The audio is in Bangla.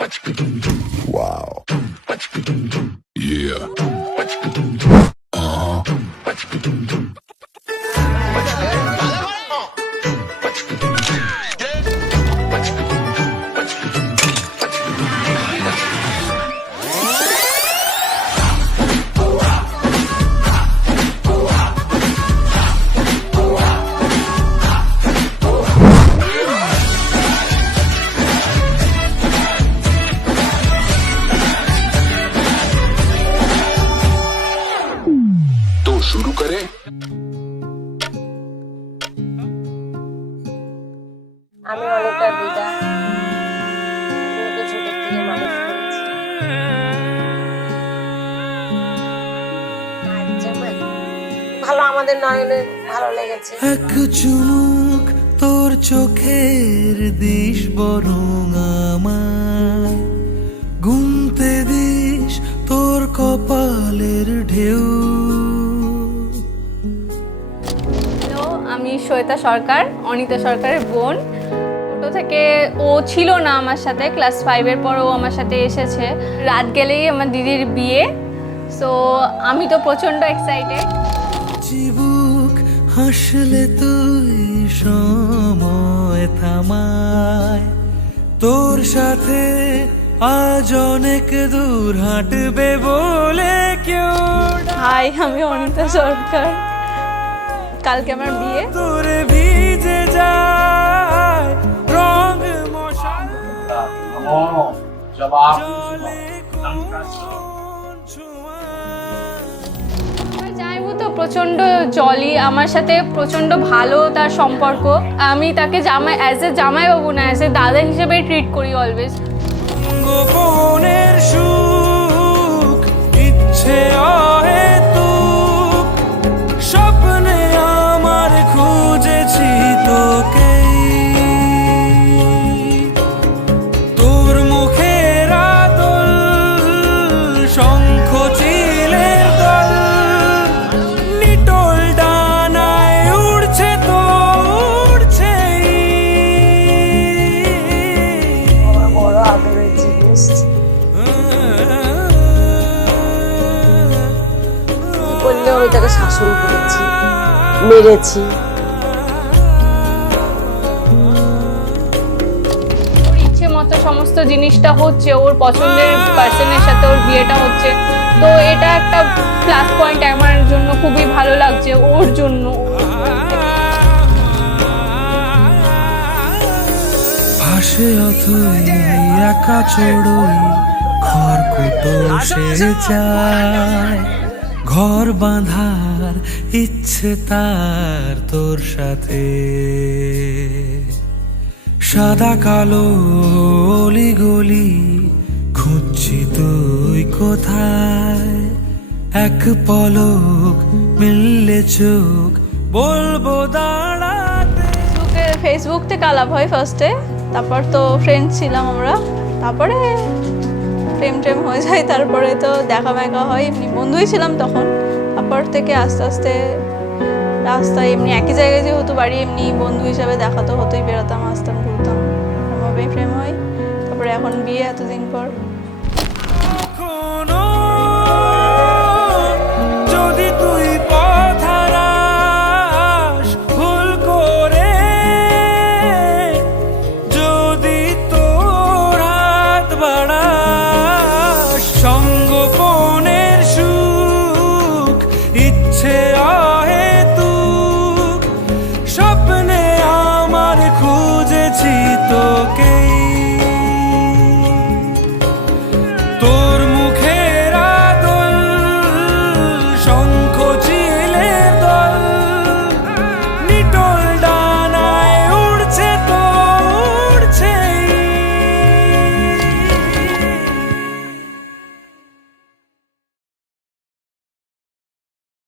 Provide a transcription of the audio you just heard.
Wow. Yeah. तो शुरू करें। আমি অনেকটা দিদা ছোট থেকে মানুষ করেছি। ভালো, আমাদের নয়নে ভালো লেগেছে। এক চুমুক তোর চোখের দিশ বরং আমায় গুনতে দিস তোর কপালের ঢেউ। হ্যালো, আমি শ্বেতা সরকার, অনিতা সরকারের বোন। ছোটো থেকে ও ছিল না আমার সাথে, ক্লাস 5-এর পর ও আমার সাথে এসেছে। রাত গেলেই আমার দিদির বিয়ে, সো আমি তো প্রচণ্ড এক্সাইটেড। চিবুক হাসলে তুই সময় থামায় তোর সাথে আজ অনেক দূর হাঁটবে বলে কেউ হাই, আমি অনিতা সরকার। কালকে আমার বিয়ে। তোর ভিজে যায় রং মশাল জলে কোন ছোঁয়া। চাইবো তো প্রচণ্ড জলি, আমার সাথে প্রচণ্ড ভালো তার সম্পর্ক। আমি তাকে অ্যাজ এ জামাইবাবু না, অ্যাজ এ দাদা হিসেবে ট্রিট করি অলওয়েজ। গোপনের সুখ ইচ্ছে অহেতুক স্বপ্নে আমার খুঁজেছি তোকে। তোর মুখের আদল শঙ্খ চিলের দল নিটোল ডানায় উড়ছে তো উড়ছেই। বড় আদরের জিনিস, বললেও আমি তাকে শাসন করেছি, মেরেছি। ওর ইচ্ছে মতো সমস্ত জিনিসটা হচ্ছে, ওর পছন্দের পার্সনের সাথে ওর বিয়েটা হচ্ছে, তো এটা একটা প্লাস পয়েন্ট আমার জন্য। খুবই ভালো লাগছে ওর জন্য। ভাসে অথই একা চড়ই ঘর কুটো সে চায় ঘর বাঁধার ইচ্ছে তার তোর সাথে। সাদা কালো অলি গলি খুঁজছি তুই কোথায়। এক পলক মিললে চোখ বলবো দাঁড়াতে। ফেসবুক থেকে আলাপ হয় ফার্স্টে, তারপর তো ফ্রেন্ড ছিলাম আমরা, তারপরে প্রেম হয়ে যায়, তারপরে তো দেখা মেকা হয়। এমনি বন্ধুই ছিলাম তখন, তারপর থেকে আস্তে আস্তে রাস্তায় এমনি একই জায়গায় যেহেতু বাড়ি, এমনি বন্ধু হিসাবে দেখা তো হতোই, বেরোতাম আসতাম ঘুরতাম, এরকমভাবেই প্রেম হয়। তারপরে এখন বিয়ে এতদিন পর। যদি তুই পথ হারাস ভুল করে, যদি তোর হাত বাড়াস সঙ্গোপনের সুখ ইচ্ছে অহেতুক স্বপ্নে আমার খুঁজেছি তোকে।